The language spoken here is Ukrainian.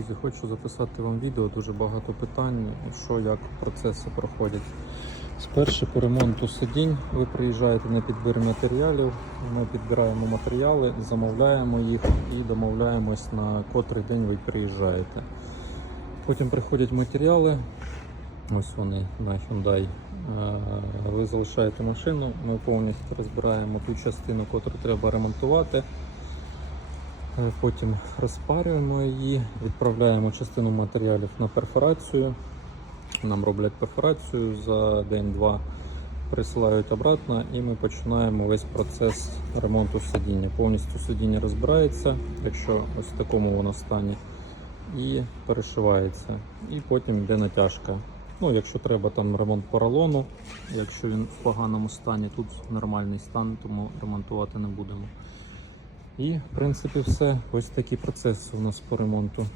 Друзі, Хочу записати вам відео, дуже багато питань, що як процеси проходять. Спершу по ремонту сидінь ви приїжджаєте на підбір матеріалів, ми підбираємо матеріали, замовляємо їх і домовляємось на котрий день ви приїжджаєте. Потім приходять матеріали, ось вони на Hyundai. Е, Ви залишаєте машину, ми повністю розбираємо ту частину, яку треба ремонтувати. Е, Потім розпарюємо її, відправляємо частину матеріалів на перфорацію. Нам роблять перфорацію за день-два, присилають обратно і ми починаємо весь процес ремонту сидіння. Повністю сидіння розбирається, якщо ось в такому воно стані, і перешивається. І потім йде натяжка. Ну, якщо треба там ремонт поролону, якщо він в поганому стані, тут нормальний стан, тому ремонтувати не будемо. І, в принципі, все. Ось такий процеси у нас по ремонту.